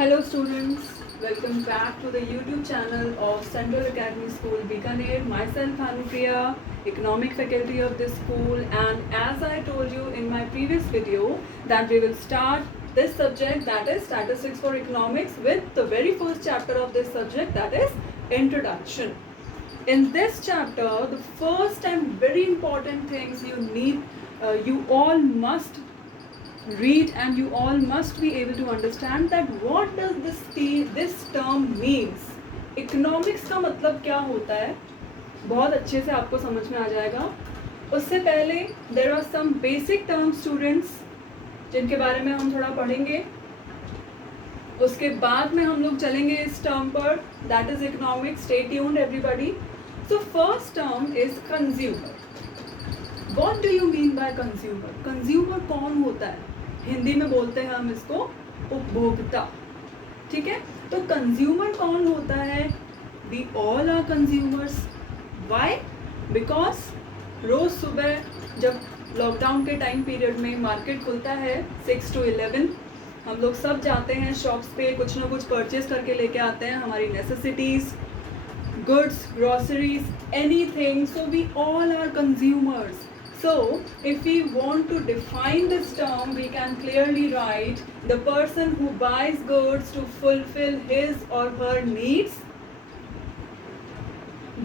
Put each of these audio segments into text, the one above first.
Hello students, welcome back to the YouTube channel of Central Academy School Bikaner. Myself Hanupriya, economic faculty of this school, and as I told you in my previous video that we will start this subject, that is statistics for economics, with the very first chapter of this subject, that is introduction. In this chapter, the first and very important things you all must read and you all must be able to understand that what does this term means. Economics का मतलब क्या होता है बहुत अच्छे से आपको समझ में आ जाएगा. उससे पहले there are some basic term students जिनके बारे में हम थोड़ा पढ़ेंगे. उसके बाद में हम लोग चलेंगे इस टर्म पर, that is economics. Stay tuned everybody. So first term is consumer. What do you mean by consumer? Consumer कौन होता है? हिंदी में बोलते हैं हम इसको उपभोक्ता. ठीक है, तो कंज्यूमर कौन होता है? We all are consumers. Why? Because रोज सुबह जब लॉकडाउन के टाइम पीरियड में मार्केट खुलता है 6 to 11, हम लोग सब जाते हैं शॉप्स पे, कुछ ना कुछ परचेज करके लेके आते हैं हमारी necessities, goods, groceries, anything. So we all are consumers. So if we want to define this term, we can clearly write the person who buys goods to fulfill his or her needs.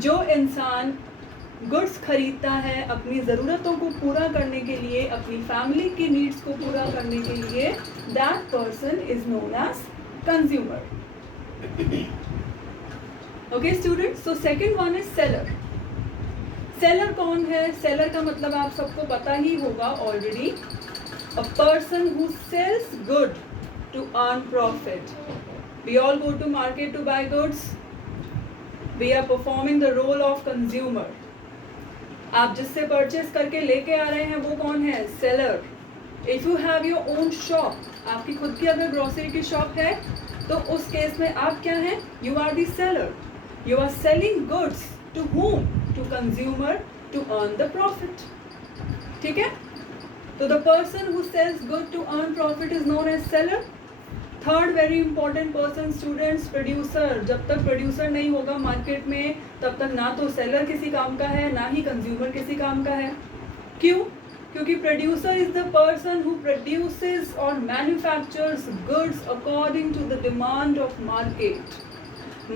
जो इंसान goods खरीदता है अपनी ज़रूरतों को पूरा करने के लिए, अपनी फैमिली की नीड्स को पूरा करने के लिए, that person is known as consumer. Okay students, so second one is seller. Seller कौन है? सेलर का मतलब आप सबको पता ही होगा already. A person who sells goods to earn profit. We all go to market to buy goods. We are performing the role of consumer. आप जिससे परचेस करके लेके आ रहे हैं वो कौन है? Seller. If you have your own shop, आपकी खुद की अगर ग्रोसरी की शॉप है तो उस केस में आप क्या हैं? You are the seller. You are selling goods to whom? To consumer to earn the profit. ठीक है, तो the person who sells good to earn profit is known as seller. Third very important person students, producer. जब तक producer नहीं होगा market में तब तक ना तो seller किसी काम का है ना ही consumer किसी काम का है. क्यों? क्योंकि producer is the person who produces or manufactures goods according to the demand of market.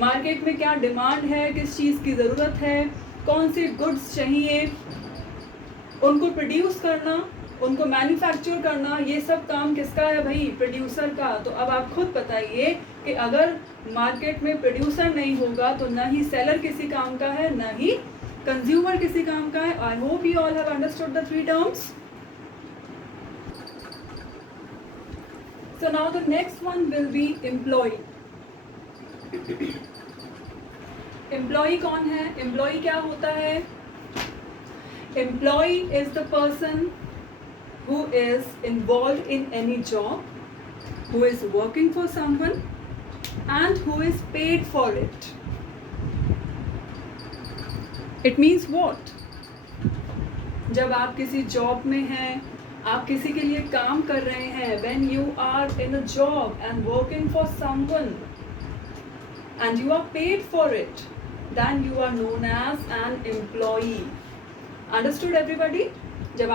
Market में क्या डिमांड है, किस चीज़ की ज़रूरत है, कौन से गुड्स चाहिए, उनको प्रोड्यूस करना, उनको मैन्युफैक्चर करना, ये सब काम किसका है भाई? प्रोड्यूसर का. तो अब आप खुद बताइए कि अगर मार्केट में प्रोड्यूसर नहीं होगा तो ना ही सेलर किसी काम का है ना ही कंज्यूमर किसी काम का है. I hope you all have understood the three terms. So now the next one will be employ. Employ कौन है? एम्प्लॉय क्या होता है? Employ is the person who is involve in any job, who is working for someone and who is paid for it. It means what? जब आप किसी job में हैं, आप किसी के लिए काम कर रहे हैं, when you are in a job and working for someone and you are paid for it, then you are known as an employee. Understood everybody? जब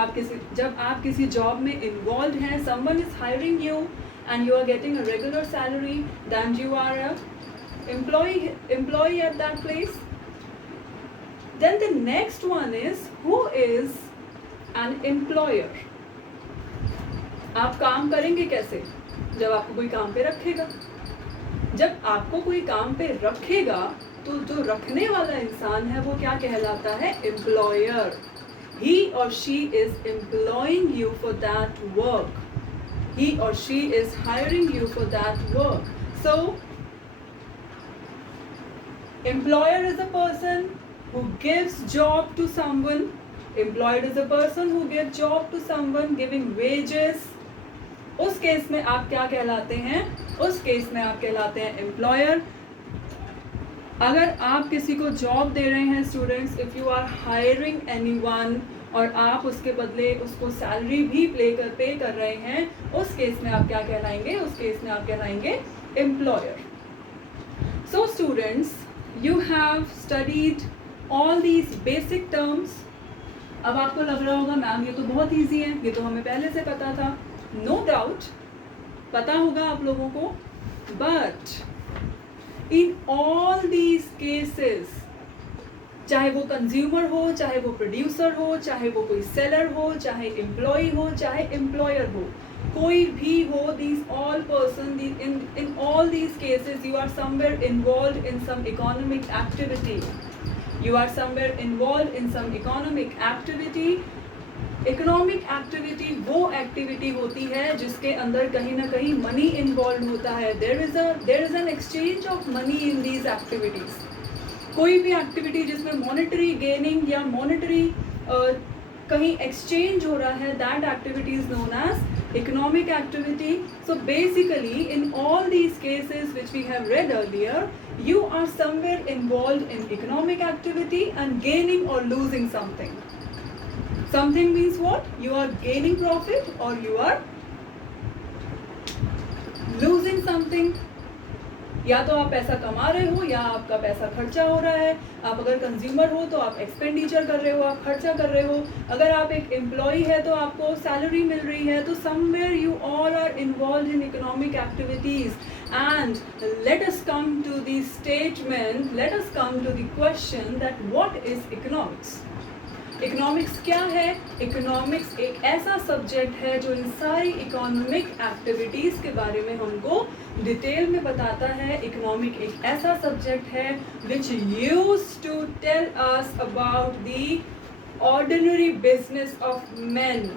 आप किसी जॉब में इन्वॉल्व हैं, someone is hiring you and you are getting a regular salary, then you are a employee at that place. Then the next one is, who is an employer? आप काम करेंगे कैसे? जब आपको कोई काम पे रखेगा. जब आपको कोई काम पे रखेगा तो जो रखने वाला इंसान है वो क्या कहलाता है? Employer. He or she is employing you for that work. He or she is hiring you for that work. So employer is a person who gives job to someone. Employed is a person who gives job to someone giving wages. उस case में आप क्या कहलाते हैं? उस case में आप कहलाते हैं एम्प्लॉयर. अगर आप किसी को जॉब दे रहे हैं students, if you are hiring anyone और आप उसके बदले उसको सैलरी भी पे कर रहे हैं, उस केस में आप क्या कहलाएंगे? उस केस में आप कहलाएंगे employer. So students, you have studied all these basic terms. अब आपको लग रहा होगा मैम ये तो बहुत ईजी है, ये तो हमें पहले से पता था. नो डाउट पता होगा आप लोगों को, but in all these cases, चाहे वो कंज्यूमर हो, चाहे वो प्रोड्यूसर हो, चाहे वो कोई सेलर हो, चाहे एम्प्लॉय हो, चाहे एम्प्लॉयर हो, कोई भी हो, these all person, in all these cases you are somewhere involved in some economic activity. You are somewhere involved in some economic activity. Economic activity वो एक्टिविटी होती है जिसके अंदर कहीं ना कहीं मनी इन्वॉल्व होता है. There is an exchange of money in these activities. कोई भी एक्टिविटी जिसमें मॉनेटरी गेनिंग या मॉनेटरी कहीं एक्सचेंज हो रहा है, that activity is known as economic activity. So basically in all these cases which we have read earlier, you are somewhere involved in economic activity and gaining or losing something. Something means what? You are gaining profit or you are losing something. या तो आप पैसा कमा रहे हो या आपका पैसा खर्चा हो रहा है. आप अगर कंज्यूमर हो तो आप एक्सपेंडिचर कर रहे हो, आप खर्चा कर रहे हो. अगर आप एक एम्प्लॉय है तो आपको सैलरी मिल रही है. तो somewhere you all are involve in economic activities. And let us come to the statement, let us come to the question that what is economics? Economics क्या है? इकोनॉमिक्स एक ऐसा सब्जेक्ट है जो इन सारी इकोनॉमिक एक्टिविटीज़ के बारे में हमको डिटेल में बताता है. इकोनॉमिक एक ऐसा सब्जेक्ट है which used to tell us about the ordinary business of man.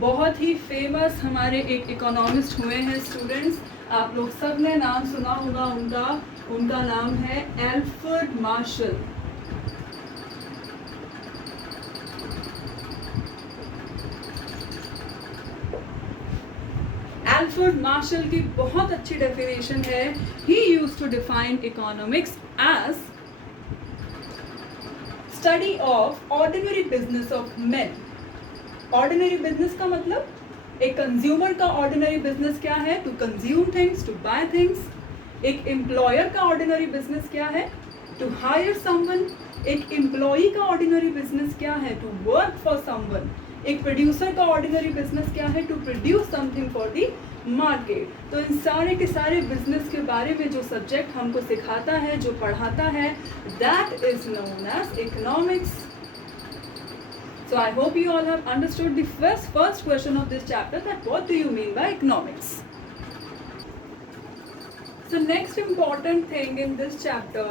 बहुत ही फेमस हमारे एक इकोनॉमिस्ट हुए हैं स्टूडेंट्स. आप लोग सब ने नाम सुना होगा उनका नाम है एल्फ्रेड मार्शल. एल्फ्रेड मार्शल की बहुत अच्छी डेफिनेशन है. He used to define economics as study of ordinary business of men. Ordinary business का मतलब एक कंज्यूमर का ऑर्डिनरी बिजनेस क्या है? To consume things, to buy things. एक एम्प्लॉयर का ऑर्डिनरी बिजनेस क्या है? To hire someone. एक एम्प्लॉई का ऑर्डिनरी बिजनेस क्या है? To work for someone. एक प्रोड्यूसर का ऑर्डिनरी बिजनेस क्या है? To produce something for the market. तो इन सारे के सारे बिजनेस के बारे में जो सब्जेक्ट हमको सिखाता है, जो पढ़ाता है, that is known as economics. So I hope you all have understood the first question of this chapter, that what do you mean by economics? So next important thing in this chapter,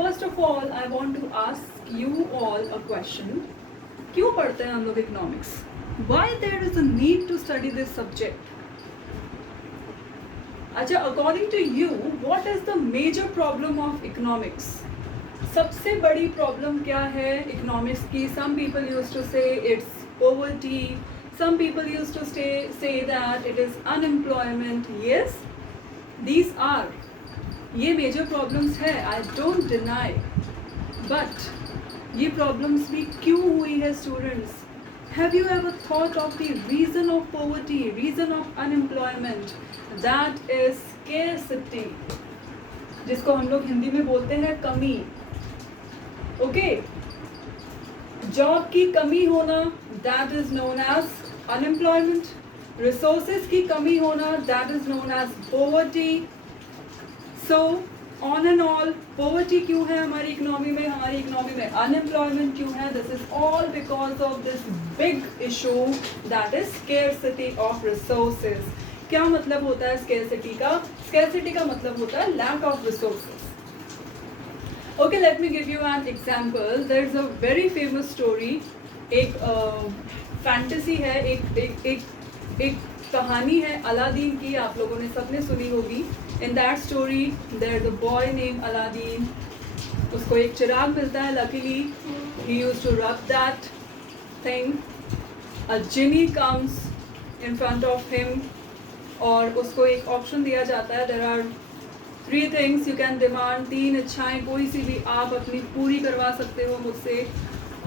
first of all I want to ask you all a question. क्यों पढ़ते हैं हम लोग economics? Why there is a need to study this subject? अच्छा, according to you, what is the major problem of economics? सबसे बड़ी problem क्या है इकोनॉमिक्स की? Some people use to say it's poverty, some people use to say that it is unemployment. Yes, these are, ये major problems है, I don't deny. But ये problems भी क्यों हुई है students? Have you ever thought of the reason of poverty, reason of unemployment? That is scarcity, जिसको हम लोग हिंदी में बोलते हैं कमी. ओके, जॉब की कमी होना, that is known as unemployment. Resources की कमी होना, that is known as poverty. So on and all, poverty क्यों है हमारी इकोनॉमी में? हमारी इकोनॉमी में अनएम्प्लॉयमेंट क्यों है? This is all because of this big issue that is scarcity of resources. क्या मतलब होता है स्केर्सिटी का? स्केर्सिटी का मतलब होता है lack of resources. Okay, let me give you an example. There is a very famous story. एक फैंटेसी है, एक कहानी है अलादीन की. आप लोगों ने सबने सुनी होगी. In that story, there is a boy named Aladdin. उसको एक चिराग मिलता है. Luckily, he used to rub that thing. A genie comes in front of him. और उसको एक ऑप्शन दिया जाता है. There are 3 things you can demand. 3 इच्छाएं कोई सी भी आप अपनी पूरी करवा सकते हो मुझसे.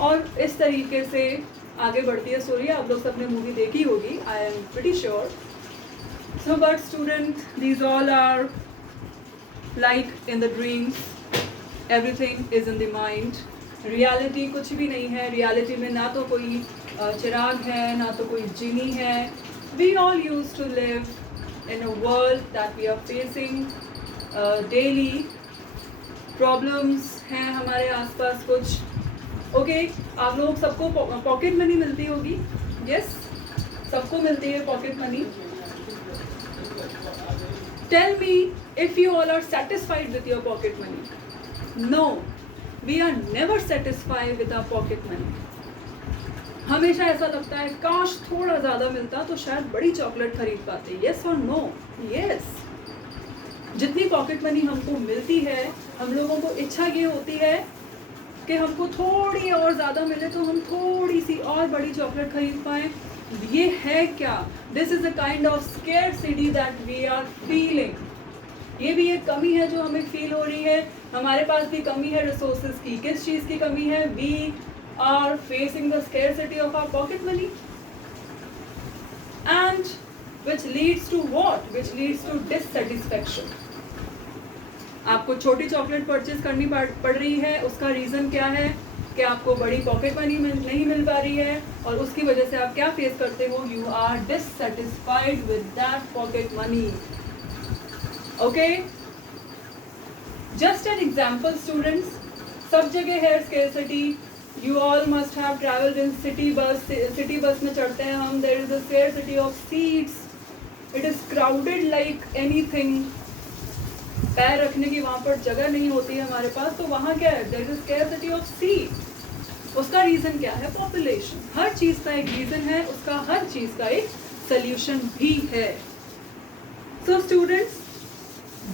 और इस तरीके से आगे बढ़ती है स्टोरी. आप लोग सबने मूवी देखी होगी, I am pretty sure. So but student, these all are like in the dreams, everything is in the mind. Reality कुछ भी नहीं है. रियलिटी में ना तो कोई चिराग है, ना तो कोई जिनी है. We all used to live in a world that we are facing daily. Problems हैं हमारे आसपास कुछ. ओके, आप लोग सबको पॉकेट मनी मिलती होगी. यस, सबको मिलती है pocket money. Tell me if you all are satisfied with your pocket money. No, we are never satisfied with our pocket money. हमेशा ऐसा लगता है काश थोड़ा ज़्यादा मिलता तो शायद बड़ी चॉकलेट खरीद पाते. Yes or no? Yes. जितनी पॉकेट मनी हमको मिलती है, हम लोगों को इच्छा ये होती है कि हमको थोड़ी और ज़्यादा मिले तो हम थोड़ी सी और बड़ी चॉकलेट खरीद पाएँ. ये है क्या? This is a kind of scarcity that we are feeling. ये भी एक कमी है जो हमें फील हो रही है. हमारे पास भी कमी है रिसोर्सेज की. किस चीज़ की कमी है? We are facing the scarcity of our pocket money, and which leads to what? Which leads to dissatisfaction. आपको छोटी चॉकलेट परचेज करनी पड़ रही है. उसका रीज़न क्या है? कि आपको बड़ी पॉकेट मनी नहीं मिल पा रही है, और उसकी वजह से आप क्या फेस करते हो? You are dissatisfied with that pocket money. Okay, just an example students, सब जगह है scarcity. You all must have travelled in city bus. City bus में चढ़ते हैं हम. There is a scarcity of seats. It is crowded like anything. पैर रखने की वहाँ पर जगह नहीं होती है हमारे पास. तो वहाँ क्या है? There is scarcity of seat. उसका रीज़न क्या है? पॉपुलेशन. हर चीज़ का एक रीज़न है, उसका हर चीज़ का एक सल्यूशन भी है. So students,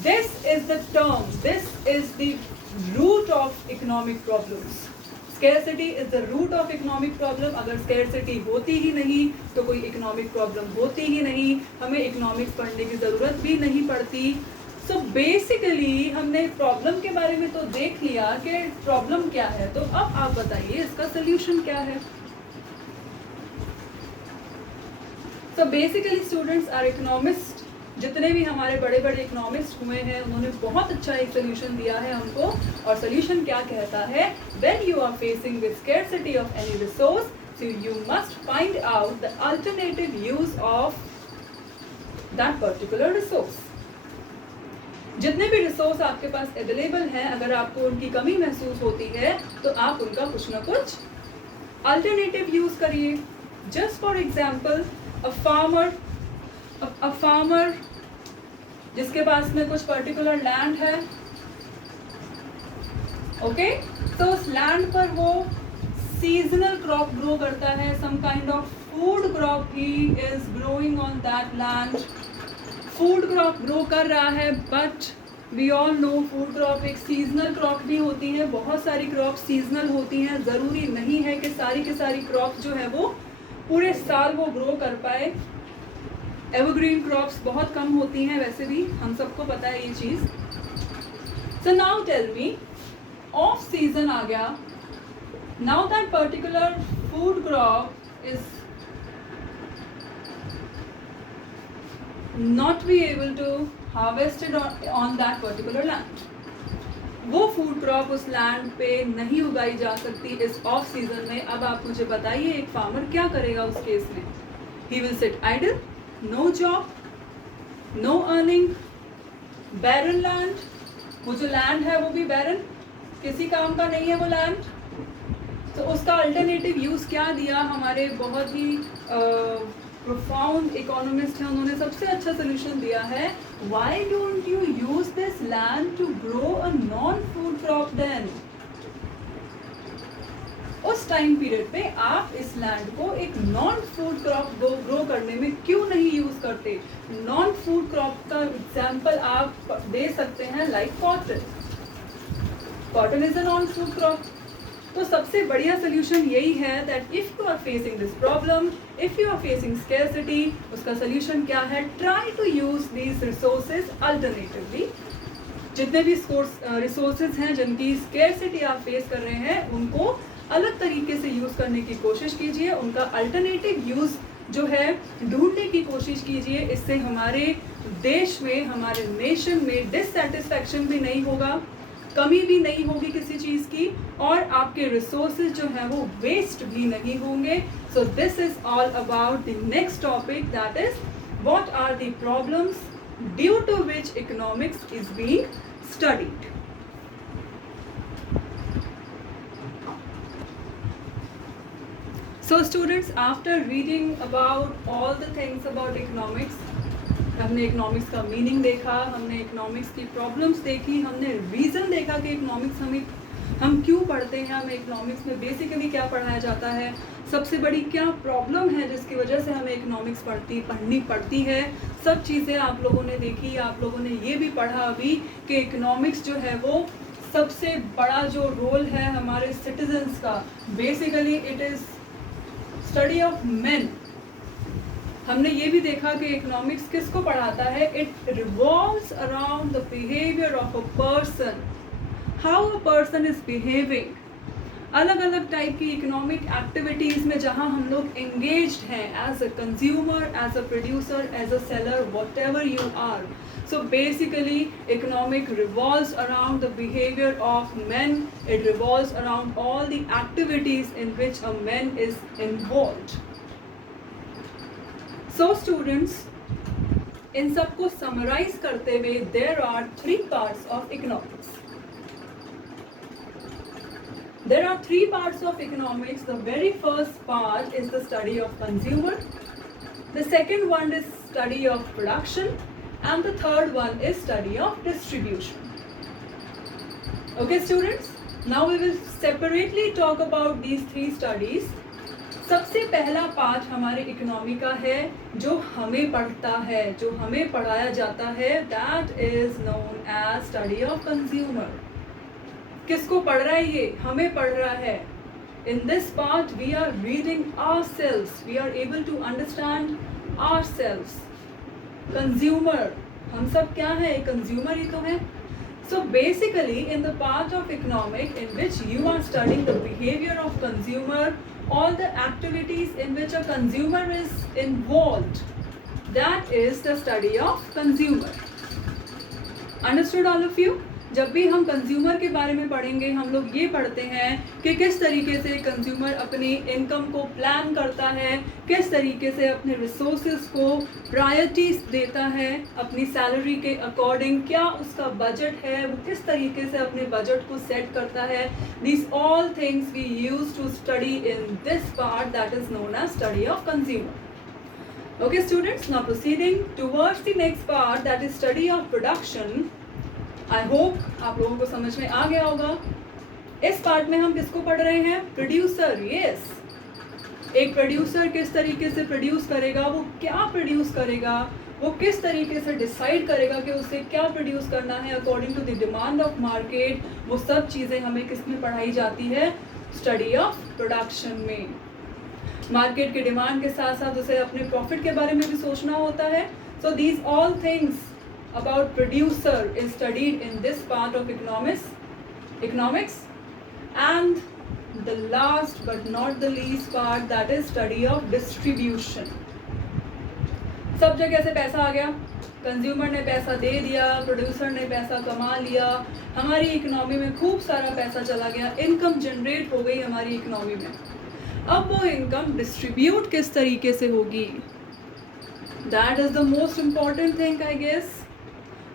this is the term, this is the root of economic problems. Scarcity is the root of economic problem. अगर स्केर्सिटी होती ही नहीं तो कोई इकोनॉमिक प्रॉब्लम होती ही नहीं. हमें इकोनॉमिक्स पढ़ने की ज़रूरत भी नहीं पड़ती. सो बेसिकली हमने प्रॉब्लम के बारे में तो देख लिया कि प्रॉब्लम क्या है. तो अब आप बताइए इसका सल्यूशन क्या है. So basically students, our economist, जितने भी हमारे बड़े बड़े इकोनॉमिस्ट हुए हैं, उन्होंने बहुत अच्छा एक सल्यूशन दिया है हमको. और सल्यूशन क्या कहता है? When you are facing with scarcity of any resource, so you must find out the alternative use of that particular resource. जितने भी रिसोर्स आपके पास अवेलेबल हैं, अगर आपको उनकी कमी महसूस होती है तो आप उनका कुछ ना कुछ अल्टरनेटिव यूज करिए. Just for example, a farmer जिसके पास में कुछ पर्टिकुलर लैंड है, ओके, तो उस लैंड पर वो सीजनल क्रॉप ग्रो करता है. Some kind of food crop he is growing on that land. Food crop grow कर रहा है, but we all know food crop एक सीजनल क्रॉप भी होती है. बहुत सारी क्रॉप सीजनल होती हैं. ज़रूरी नहीं है कि सारी की सारी क्रॉप जो है वो पूरे साल वो ग्रो कर पाए. एवरग्रीन क्रॉप्स बहुत कम होती हैं, वैसे भी हम सबको पता है ये चीज़. So now tell me, off season आ गया. Now that particular food crop is not be able to harvest it on that particular land. वो फूड क्रॉप उस लैंड पे नहीं उगाई जा सकती इस ऑफ सीजन में. अब आप मुझे बताइए एक फार्मर क्या करेगा उस केस में? He will sit idle, no job, no earning, barren land. वो जो लैंड है वो भी बैरन, किसी काम का नहीं है वो लैंड. तो उसका अल्टरनेटिव यूज़ क्या दिया हमारे बहुत ही प्रोफाउंड इकोनॉमिस्ट हैं, उन्होंने सबसे अच्छा सोल्यूशन दिया है. Why don't you use this land to grow a non food crop then? उस टाइम पीरियड पे आप इस लैंड को एक नॉन फूड क्रॉप ग्रो करने में क्यों नहीं यूज करते? नॉन फूड क्रॉप का एग्जाम्पल आप दे सकते हैं like cotton. Cotton is a non food crop. तो सबसे बढ़िया सोल्यूशन यही है that if you are facing this problem, if you are facing scarcity, उसका सोल्यूशन क्या है? Try to use these resources alternatively. जितने भी रिसोर्सेज हैं जिनकी स्केर्सिटी आप फेस कर रहे हैं, उनको अलग तरीके से यूज़ करने की कोशिश कीजिए. उनका अल्टरनेटिव यूज़ जो है ढूंढने की कोशिश कीजिए. इससे हमारे देश में, हमारे नेशन में डिससेटिस्फैक्शन भी नहीं होगा, कमी भी नहीं होगी किसी चीज़ की, और आपके रिसोर्सेज जो हैं वो वेस्ट भी नहीं होंगे. So this is all about the next topic, that is what are the problems due to which economics is being studied. So students, after reading about all the things about economics, हमने economics का meaning देखा, हमने economics की problems देखी, हमने reason देखा कि economics हम क्यों पढ़ते हैं, हमें इकोनॉमिक्स में बेसिकली क्या पढ़ाया जाता है, सबसे बड़ी क्या प्रॉब्लम है जिसकी वजह से हमें इकोनॉमिक्स पढ़नी पड़ती है. सब चीज़ें आप लोगों ने देखी. आप लोगों ने ये भी पढ़ा अभी कि इकोनॉमिक्स जो है वो सबसे बड़ा जो रोल है हमारे सिटीजन्स का, basically it is study of main. हमने ये भी देखा कि इकोनॉमिक्स किसको पढ़ाता है. It revolves around the behaviour of a person, how a person is behaving. अलग अलग टाइप की इकोनॉमिक एक्टिविटीज़ में जहाँ हम लोग एंगेज्ड हैं, as a consumer, as a producer, as a seller, whatever you are. So basically economic revolves around the behavior of men. It revolves around all the activities in which a man is involved. So students, in सब को summarize करते हुए, there are three parts of economics. There are three parts of economics. The very first part is the study of consumer. The second one is study of production. And the third one is study of distribution. Okay students, now we will separately talk about these three studies. सबसे पहला part हमारे economy का है जो हमें पढ़ता है, जो हमें पढ़ाया जाता है, that is known as study of consumer. किसको पढ़ रहा है ये? हमें पढ़ रहा है. In this part we are reading ourselves. We are able to understand ourselves. Consumer, हम सब क्या है? कंज्यूमर ही तो है. So basically in the part of economic in which you are studying the behaviour of consumer, all the activities in which a consumer is involved, that is the study of consumer. Understood all of you? जब भी हम consumer के बारे में पढ़ेंगे, हम लोग ये पढ़ते हैं कि किस तरीके से कंज्यूमर अपनी इनकम को प्लान करता है, किस तरीके से अपने रिसोर्सेज को प्रायोरिटीज देता है अपनी सैलरी के अकॉर्डिंग, क्या उसका बजट है, वो किस तरीके से अपने बजट को सेट करता है. These all things we use to study in this part, that is known as study of consumer. Okay students, now proceeding towards the next part, that is study of production. I hope आप लोगों को समझ में आ गया होगा. इस part में हम किसको पढ़ रहे हैं? प्रोड्यूसर. यस, एक प्रोड्यूसर किस तरीके से प्रोड्यूस करेगा, वो क्या प्रोड्यूस करेगा, वो किस तरीके से डिसाइड करेगा कि उसे क्या प्रोड्यूस करना है according to the demand of market. वो सब चीज़ें हमें किस में पढ़ाई जाती है? स्टडी ऑफ प्रोडक्शन में. मार्केट के डिमांड के साथ साथ उसे अपने प्रॉफिट के बारे में भी सोचना होता है. So these all things about producer is studied in this part of economics. And the last but not the least part, that is study of distribution. सब जगह से पैसा आ गया, कंज्यूमर ने पैसा दे दिया, प्रोड्यूसर ने पैसा कमा लिया, हमारी इकोनॉमी में खूब सारा पैसा चला गया, इनकम जनरेट हो गई हमारी इकोनॉमी में. अब वो इनकम डिस्ट्रीब्यूट किस तरीके से होगी, that is the most important thing I guess.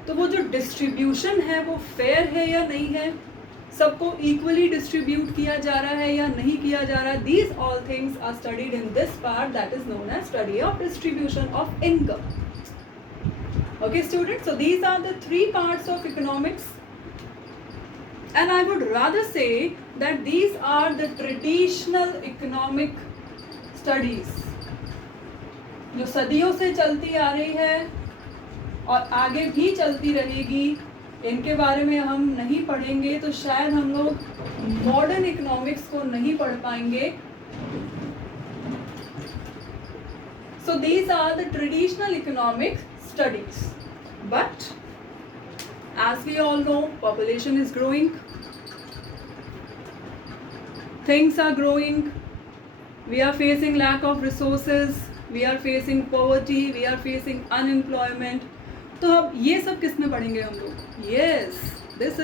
तो वो जो डिस्ट्रीब्यूशन है वो फेयर है या नहीं है, सबको इक्वली डिस्ट्रीब्यूट किया जा रहा है या नहीं किया जा रहा है. These all things are studied in this part, that is known as study of distribution of income. Okay students, so these are the three parts of economics, and I would rather say that these are the traditional economic studies जो सदियों से चलती आ रही है और आगे भी चलती रहेगी. इनके बारे में हम नहीं पढ़ेंगे तो शायद हम लोग मॉडर्न इकोनॉमिक्स को नहीं पढ़ पाएंगे. So these are the traditional economic studies. But as we all know, population is growing, things are growing, we are facing lack of resources, we are facing poverty, we are facing unemployment. तो अब ये सब किस में पढ़ेंगे हम लोग? Yes, this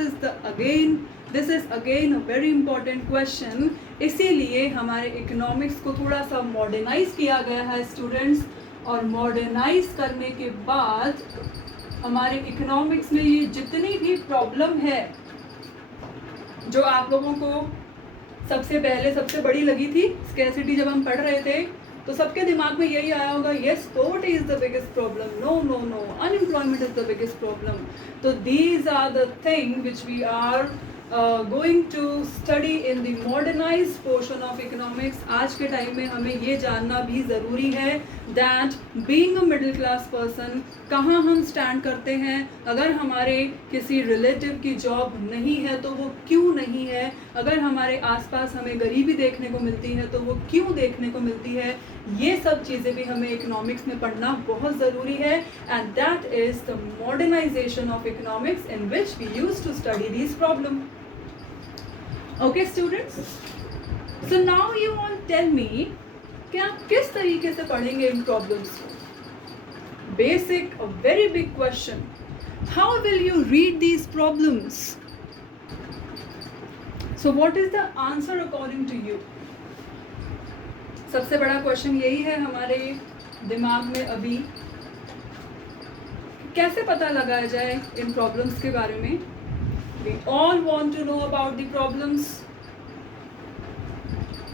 is again a very important question. इसीलिए हमारे इकोनॉमिक्स को थोड़ा सा मॉडर्नाइज किया गया है स्टूडेंट्स, और मॉडर्नाइज करने के बाद हमारे इकोनॉमिक्स में ये जितनी भी प्रॉब्लम है जो आप लोगों को सबसे पहले सबसे बड़ी लगी थी स्कैरसिटी जब हम पढ़ रहे थे, तो सबके दिमाग में यही आया होगा, yes poverty is the biggest problem, no unemployment is the biggest problem. तो these are the thing which we are going to study in the modernized portion of economics. आज के टाइम में हमें ये जानना भी ज़रूरी है that being a middle class person कहाँ हम स्टैंड करते हैं। अगर हमारे किसी रिलेटिव की जॉब नहीं है तो वो क्यों नहीं है, अगर हमारे आसपास हमें गरीबी देखने को मिलती है तो वो क्यों देखने को मिलती है, ये सब चीज़ें भी हमें इकोनॉमिक्स में पढ़ना बहुत ज़रूरी है। And that is the modernisation of economics in which we use to study these problem. Okay students, so now you want tell me कि आप किस तरीके से पढ़ेंगे इन प्रॉब्लम्स को। Basic, a very big question, how will you read these problems? So what is the answer according to you? सबसे बड़ा क्वेश्चन यही है हमारे दिमाग में अभी, कैसे पता लगाया जाए इन प्रॉब्लम्स के बारे में। We all want to know about the problems।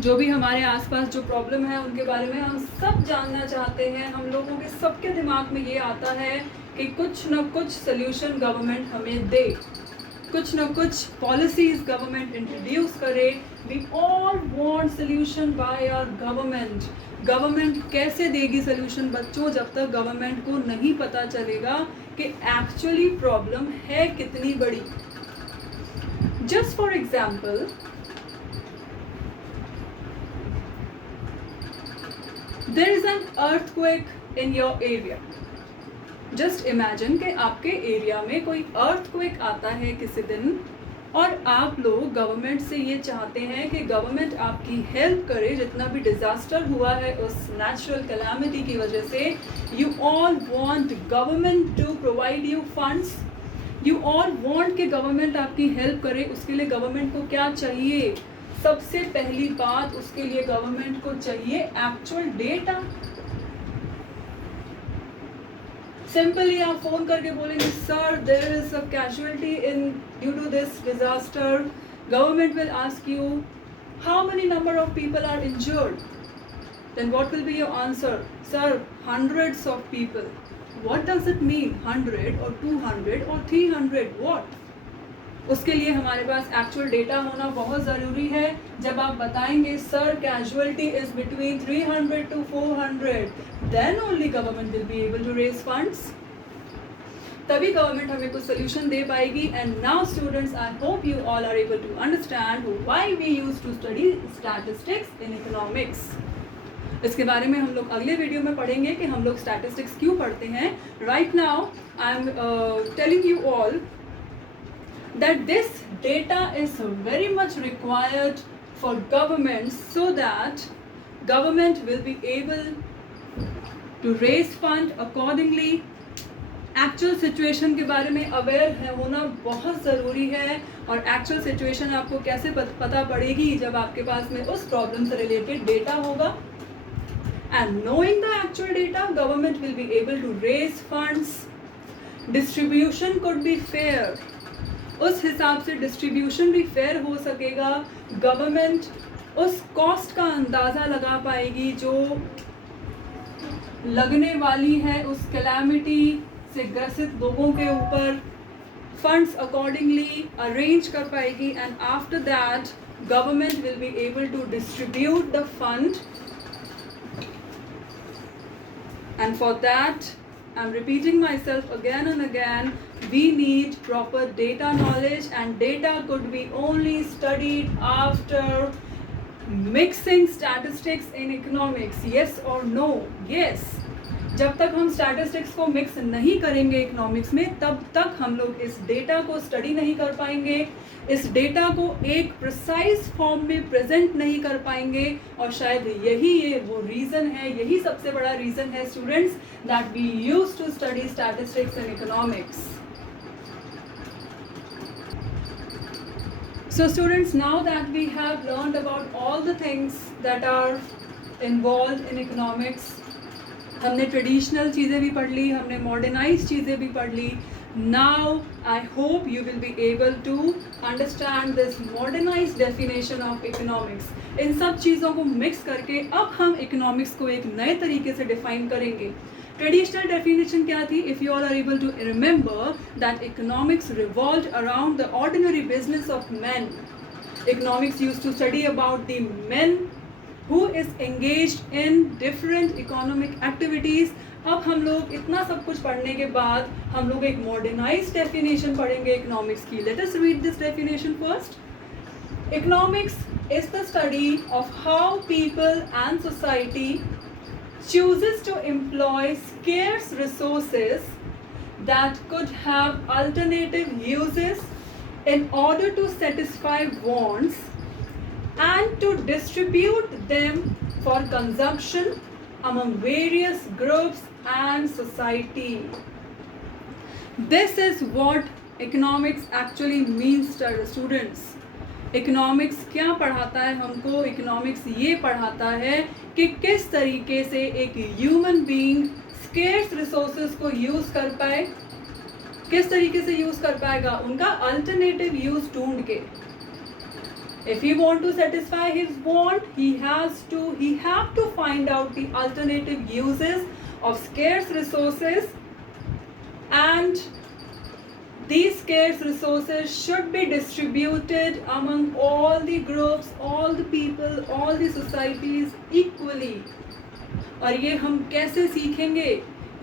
जो भी हमारे आसपास जो प्रॉब्लम है उनके बारे में हम सब जानना चाहते हैं। हम लोगों के सबके दिमाग में ये आता है कि कुछ न कुछ सल्यूशन गवर्नमेंट हमें दे, कुछ न कुछ पॉलिसीज गवर्नमेंट इंट्रोड्यूस करे। We all want solution by our government. Government कैसे देगी सल्यूशन बच्चों, जब तक गवर्नमेंट को नहीं पता चलेगा कि एक्चुअली प्रॉब्लम है कितनी बड़ी। Just for example, there is an earthquake in your area। Just imagine कि आपके एरिया में कोई earthquake आता है किसी दिन, और आप लोग गवर्नमेंट से ये चाहते हैं कि गवर्नमेंट आपकी हेल्प करे। जितना भी डिज़ास्टर हुआ है उस नेचुरल कैलामिटी की वजह से, you all want government to provide you funds। You all want कि गवर्नमेंट आपकी हेल्प करे। उसके लिए गवर्नमेंट को क्या चाहिए? सबसे पहली बात, उसके लिए गवर्नमेंट को चाहिए एक्चुअल डेटा। सिंपली आप फोन करके बोलेंगे, sir there is a casualty in due to this disaster. Government will ask you how many number of people are injured. Then what will be your answer? Sir hundreds of people. What does it mean? 100 or 200 or 300? What? उसके लिए हमारे पास actual data होना बहुत ज़रूरी है। जब आप बताएंगे sir casualty is between 300 to 400, then only government will be able to raise funds। तभी गवर्नमेंट हमें कुछ सोल्यूशन दे पाएगी। And now students, I hope you all are able to understand why we use to study statistics in economics. इसके बारे में हम लोग अगले वीडियो में पढ़ेंगे कि हम लोग स्टैटिस्टिक्स क्यों पढ़ते हैं। Right now I am telling you all that this data is very much required for government, so that government will be able to raise fund accordingly. Actual situation के बारे में अवेयर है होना बहुत ज़रूरी है। और एक्चुअल सिचुएशन आपको कैसे पता पड़ेगी? जब आपके पास में उस प्रॉब्लम से रिलेटेड डेटा होगा। And knowing the actual data, government will be able to raise funds। Distribution could be fair। उस हिसाब से डिस्ट्रीब्यूशन भी फेयर हो सकेगा। गवर्नमेंट उस कॉस्ट का अंदाज़ा लगा पाएगी जो लगने वाली है उस कैलामिटी से ग्रसित लोगों के ऊपर। फंड्स अकॉर्डिंगली अरेंज कर पाएगी। And after that government will be able to distribute the fund. And for that, I'm repeating myself again and again, we need proper data knowledge, and data could be only studied after mixing statistics in economics. Yes or no? Yes. जब तक हम statistics को mix नहीं करेंगे economics में, तब तक हम लोग इस डेटा को स्टडी नहीं कर पाएंगे, इस डेटा को एक प्रिसाइज फॉर्म में प्रेजेंट नहीं कर पाएंगे। और शायद ये वो रीज़न है, यही सबसे बड़ा रीज़न है students, that we use to study statistics in economics. So students, now that we have learned about all the things that are involved in economics, हमने ट्रेडिशनल चीज़ें भी पढ़ ली, हमने मॉडर्नाइज चीज़ें भी पढ़ ली। Now I hope you will be able to understand this modernize definition of economics. इन सब चीज़ों को मिक्स करके अब हम इकोनॉमिक्स को एक नए तरीके से डिफाइन करेंगे। ट्रेडिशनल डेफिनेशन क्या थी? If you all are able to remember that economics revolved around the ordinary business of man. Economics used to study about the man who is engaged in different economic activities। अब हम लोग इतना सब कुछ पढ़ने के बाद हम लोग एक मॉडर्नाइज्ड डेफिनेशन पढ़ेंगे इकोनॉमिक्स की। Let us read this definition first. Economics is the study of how people and society chooses to employ scarce resources that could have alternative uses in order to satisfy wants and to distribute them for consumption among various groups and society. This is what economics actually means to our students. Economics क्या पढ़ाता है हमको? Economics ये पढ़ाता है कि किस तरीके से एक human being scarce resources को use कर पाए, किस तरीके से use कर पाएगा, उनका alternative use ढूंढ के। If he want to satisfy his want, he have to find out the alternative uses of scarce resources, and these scarce resources should be distributed among all the groups, all the people, all the societies equally। और ये हम कैसे सीखेंगे?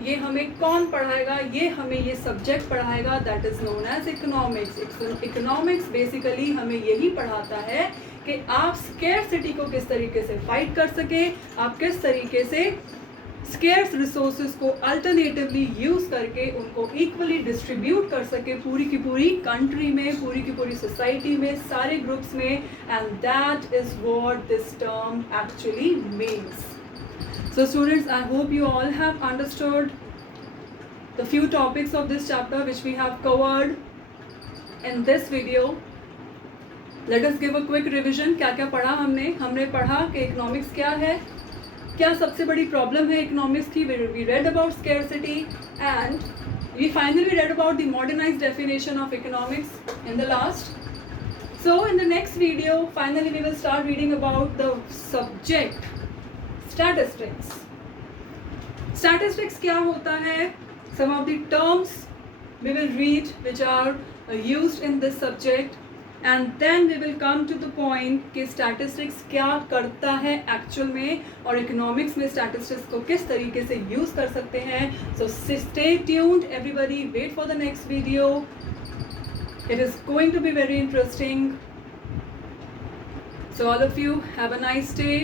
ये हमें कौन पढ़ाएगा? ये हमें ये सब्जेक्ट पढ़ाएगा, that is known as economics. Economics basically हमें यही पढ़ाता है कि आप स्केर्सिटी को किस तरीके से फाइट कर सके, आप किस तरीके से स्केर्स रिसोर्सेज को अल्टरनेटिवली यूज़ करके उनको इक्वली डिस्ट्रीब्यूट कर सके पूरी की पूरी कंट्री में, पूरी की पूरी सोसाइटी में, सारे ग्रुप्स में। And that is what this term actually means. So students, I hope you all have understood the few topics of this chapter which we have covered in this video. Let us give a quick revision. क्या क्या पढ़ा हमने? हमने पढ़ा कि economics क्या है, क्या सबसे बड़ी प्रॉब्लम है इकोनॉमिक्स की। We read about scarcity and we finally read about the modernized definition of economics in the last. So in the next video, finally we will start reading about the subject statistics. Statistics क्या होता है? Some of the terms we will read which are used in this subject, and then we will come to the point कि statistics क्या करता है actual में, और economics में statistics को किस तरीके से use कर सकते हैं। So stay tuned everybody, wait for the next video. It is going to be very interesting. So all of you have a nice day.